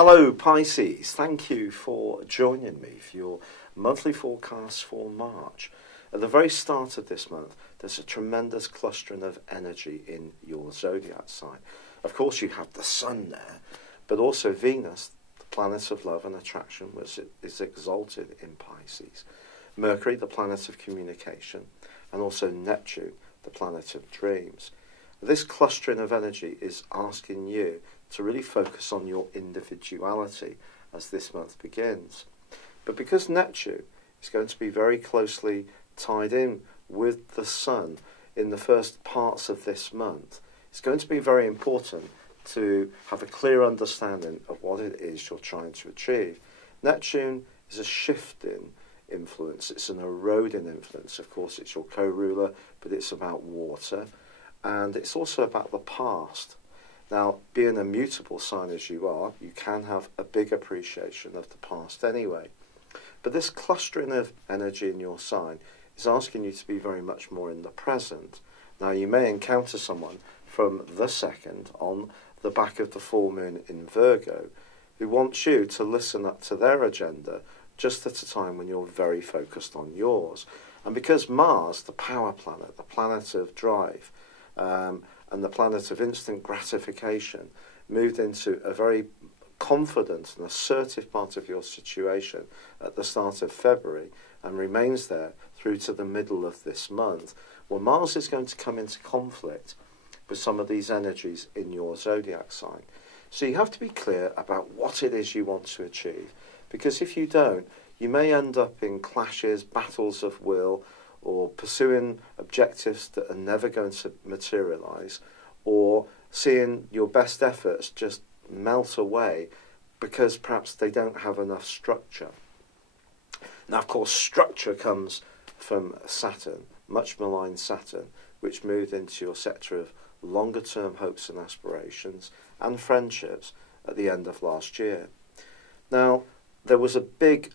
Hello Pisces, thank you for joining me for your monthly forecast for March. At the very start of this month, there's a tremendous clustering of energy in your zodiac sign. Of course you have the sun there, but also Venus, the planet of love and attraction, is exalted in Pisces. Mercury, the planet of communication, and also Neptune, the planet of dreams. This clustering of energy is asking you to really focus on your individuality as this month begins. But because Neptune is going to be very closely tied in with the Sun in the first parts of this month, it's going to be very important to have a clear understanding of what it is you're trying to achieve. Neptune is a shifting influence, it's an eroding influence. Of course, it's your co-ruler, but it's about water, and it's also about the past. Now, being a mutable sign as you are, you can have a big appreciation of the past anyway. But this clustering of energy in your sign is asking you to be very much more in the present. Now, you may encounter someone from the 2nd on the back of the full moon in Virgo who wants you to listen up to their agenda just at a time when you're very focused on yours. And because Mars, the power planet, the planet of drive, and the planet of instant gratification, moved into a very confident and assertive part of your situation at the start of February and remains there through to the middle of this month, well, Mars is going to come into conflict with some of these energies in your zodiac sign. So you have to be clear about what it is you want to achieve, because if you don't, you may end up in clashes, battles of will, or pursuing objectives that are never going to materialise, or seeing your best efforts just melt away because perhaps they don't have enough structure. Now, of course, structure comes from Saturn, much maligned Saturn, which moved into your sector of longer-term hopes and aspirations and friendships at the end of last year. Now, there was a big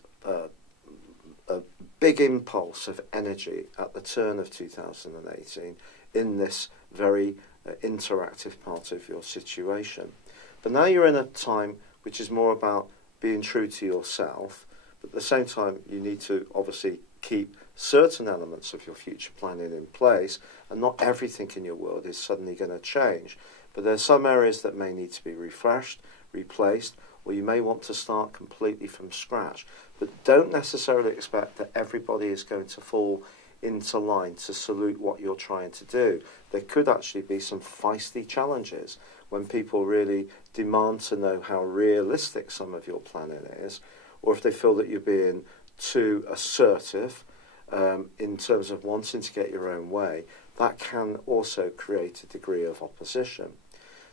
impulse of energy at the turn of 2018 in this very interactive part of your situation. But now you're in a time which is more about being true to yourself, but at the same time you need to obviously keep certain elements of your future planning in place, and not everything in your world is suddenly going to change. But there are some areas that may need to be refreshed, replaced, or you may want to start completely from scratch. But don't necessarily expect that everybody is going to fall into line to salute what you're trying to do. There could actually be some feisty challenges when people really demand to know how realistic some of your planning is, or if they feel that you're being too assertive in terms of wanting to get your own way. That can also create a degree of opposition.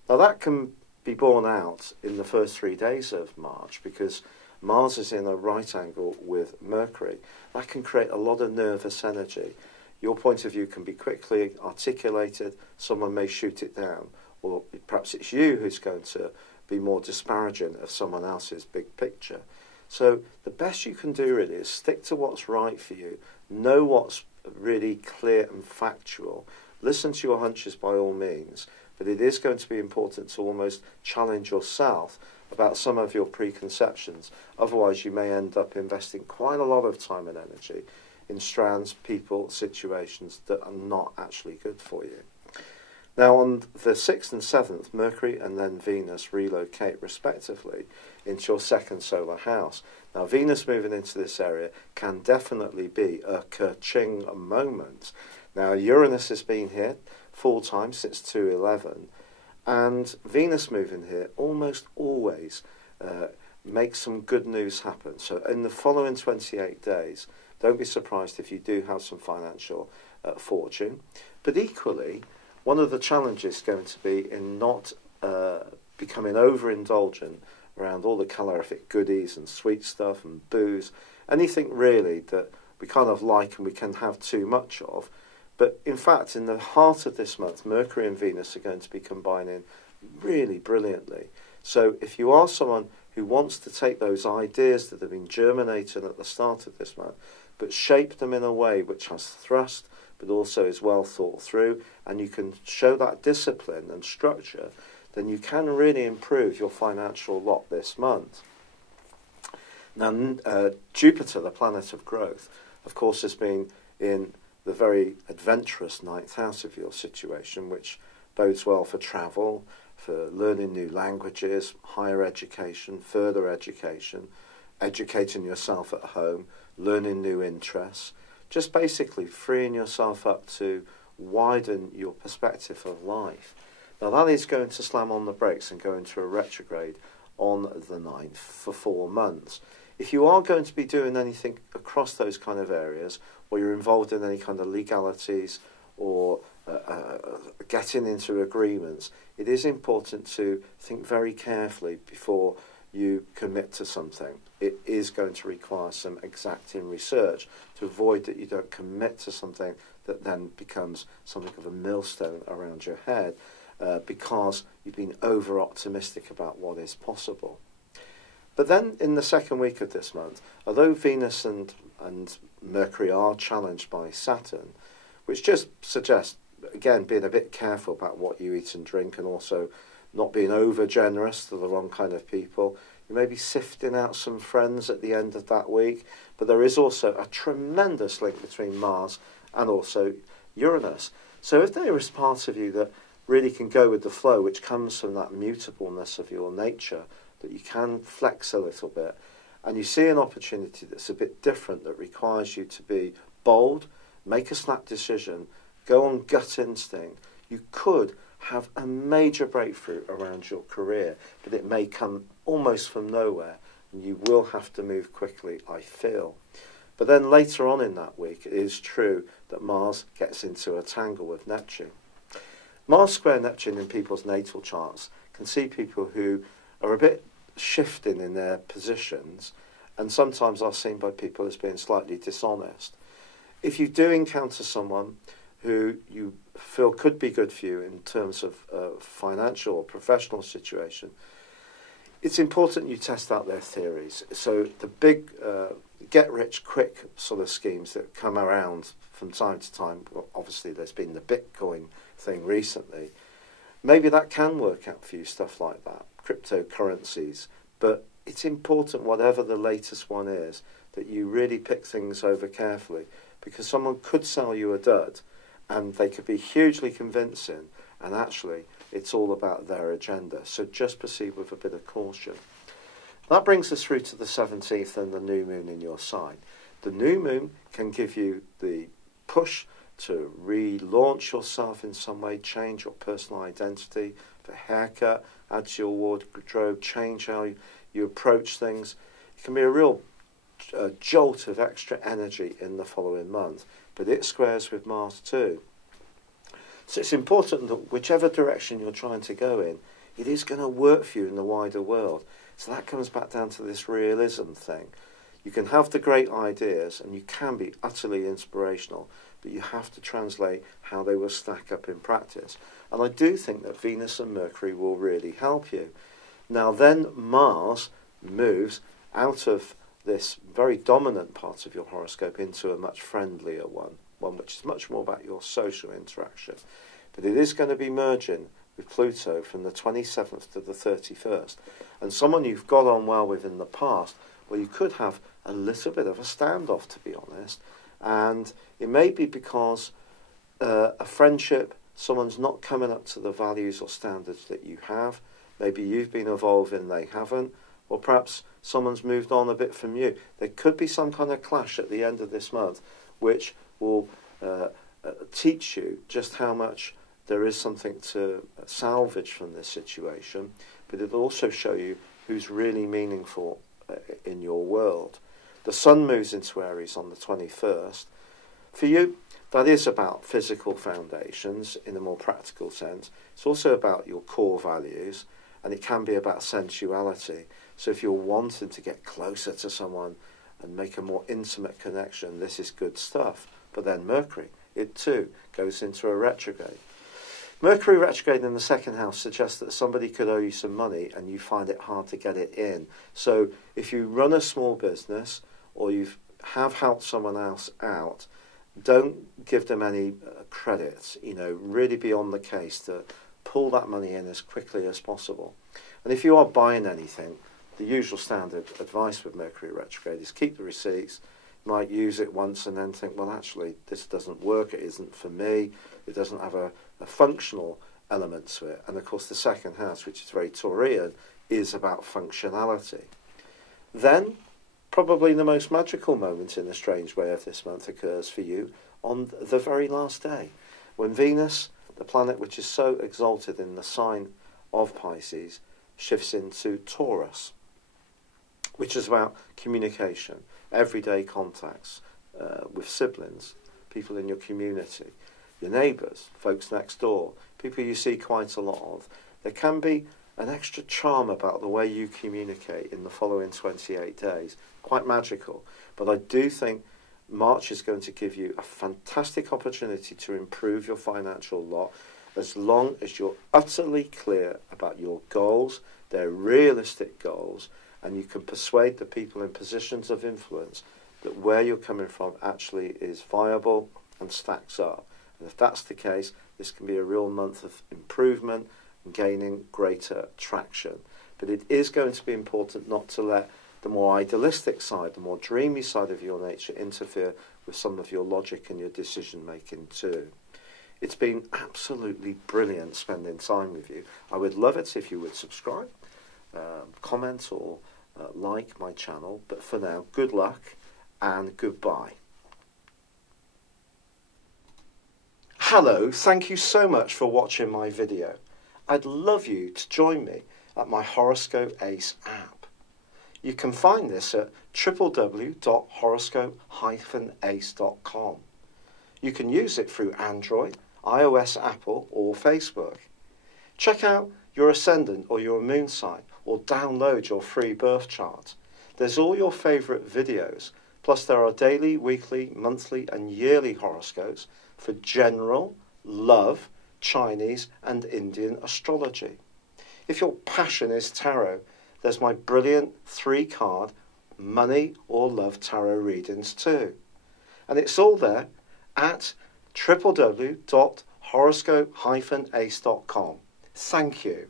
Now, that can be borne out in the first 3 days of March, because Mars is in a right angle with Mercury. That can create a lot of nervous energy. Your point of view can be quickly articulated, someone may shoot it down, or perhaps it's you who's going to be more disparaging of someone else's big picture. So the best you can do really is stick to what's right for you, know what's really clear and factual, listen to your hunches by all means, but it is going to be important to almost challenge yourself about some of your preconceptions. Otherwise, you may end up investing quite a lot of time and energy in strands, people, situations that are not actually good for you. Now, on the 6th and 7th, Mercury and then Venus relocate respectively into your second solar house. Now, Venus moving into this area can definitely be a ka-ching moment. Now, Uranus has been here full-time since 2/11, and Venus moving here almost always makes some good news happen. So in the following 28 days, don't be surprised if you do have some financial fortune. But equally, one of the challenges is going to be in not becoming overindulgent around all the calorific goodies and sweet stuff and booze, anything really that we kind of like and we can have too much of. But in fact, in the heart of this month, Mercury and Venus are going to be combining really brilliantly. So if you are someone who wants to take those ideas that have been germinating at the start of this month, but shape them in a way which has thrust, but also is well thought through, and you can show that discipline and structure, then you can really improve your financial lot this month. Now, Jupiter, the planet of growth, of course, has been in the very adventurous ninth house of your situation, which bodes well for travel, for learning new languages, higher education, further education, educating yourself at home, learning new interests, just basically freeing yourself up to widen your perspective of life. Now, that is going to slam on the brakes and go into a retrograde on the 9th for 4 months. If you are going to be doing anything across those kind of areas, or you're involved in any kind of legalities or getting into agreements, it is important to think very carefully before you commit to something. It is going to require some exacting research to avoid that you don't commit to something that then becomes something of a millstone around your head because you've been over-optimistic about what is possible. But then in the second week of this month, although Venus and Mercury are challenged by Saturn, which just suggests, again, being a bit careful about what you eat and drink, and also not being over generous to the wrong kind of people. You may be sifting out some friends at the end of that week, but there is also a tremendous link between Mars and also Uranus. So if there is part of you that really can go with the flow, which comes from that mutableness of your nature, that you can flex a little bit, and you see an opportunity that's a bit different, that requires you to be bold, make a snap decision, go on gut instinct, you could have a major breakthrough around your career, but it may come almost from nowhere, and you will have to move quickly, I feel. But then later on in that week, it is true that Mars gets into a tangle with Neptune. Mars square Neptune in people's natal charts can see people who are a bit shifting in their positions, and sometimes are seen by people as being slightly dishonest. If you do encounter someone who you feel could be good for you in terms of financial or professional situation, it's important you test out their theories. So the big get-rich-quick sort of schemes that come around from time to time, well, obviously there's been the Bitcoin thing recently, maybe that can work out for you, stuff like that, cryptocurrencies. But it's important, whatever the latest one is, that you really pick things over carefully, because someone could sell you a dud and they could be hugely convincing, and actually it's all about their agenda. So just proceed with a bit of caution. That brings us through to the 17th and the new moon in your sign. The new moon can give you the push to relaunch yourself in some way, change your personal identity, for haircut, add to your wardrobe, change how you approach things. It can be a real jolt of extra energy in the following month, but it squares with Mars too. So it's important that whichever direction you're trying to go in, it is going to work for you in the wider world. So that comes back down to this realism thing. You can have the great ideas and you can be utterly inspirational, but you have to translate how they will stack up in practice. And I do think that Venus and Mercury will really help you. Now then, Mars moves out of this very dominant part of your horoscope into a much friendlier one which is much more about your social interaction. But it is going to be merging with Pluto from the 27th to the 31st. And someone you've got on well with in the past, well, you could have a little bit of a standoff, to be honest. And it may be because a friendship, someone's not coming up to the values or standards that you have. Maybe you've been evolving, they haven't. Or perhaps someone's moved on a bit from you. There could be some kind of clash at the end of this month, which will teach you just how much there is something to salvage from this situation, but it'll also show you who's really meaningful in your world. The Sun moves into Aries on the 21st. For you, that is about physical foundations in a more practical sense. It's also about your core values, and it can be about sensuality. So if you're wanting to get closer to someone and make a more intimate connection, this is good stuff. But then Mercury, it too goes into a retrograde. Mercury retrograde in the second house suggests that somebody could owe you some money and you find it hard to get it in. So if you run a small business or you have helped someone else out, don't give them any credit. You know, really be on the case that pull that money in as quickly as possible. And if you are buying anything, the usual standard advice with Mercury retrograde is keep the receipts. You might use it once and then think, well, actually, this doesn't work. It isn't for me. It doesn't have a functional element to it. And of course, the second house, which is very Taurian, is about functionality. Then, probably the most magical moment in a strange way of this month occurs for you on the very last day, when Venus, the planet which is so exalted in the sign of Pisces, shifts into Taurus, which is about communication, everyday contacts with siblings, people in your community, your neighbours, folks next door, people you see quite a lot of. There can be an extra charm about the way you communicate in the following 28 days, quite magical. But I do think March is going to give you a fantastic opportunity to improve your financial lot, as long as you're utterly clear about your goals. They're realistic goals, and you can persuade the people in positions of influence that where you're coming from actually is viable and stacks up. And if that's the case, this can be a real month of improvement and gaining greater traction. But it is going to be important not to let the more idealistic side, the more dreamy side of your nature interfere with some of your logic and your decision making too. It's been absolutely brilliant spending time with you. I would love it if you would subscribe, comment or like my channel. But for now, good luck and goodbye. Hello, thank you so much for watching my video. I'd love you to join me at my Horoscope Ace app. You can find this at www.horoscope-ace.com. You can use it through Android, iOS, Apple or Facebook. Check out your ascendant or your moon sign, or download your free birth chart. There's all your favourite videos, plus there are daily, weekly, monthly and yearly horoscopes for general, love, Chinese and Indian astrology. If your passion is tarot, there's my brilliant 3-card money or love tarot readings too. And it's all there at www.horoscope-ace.com. Thank you.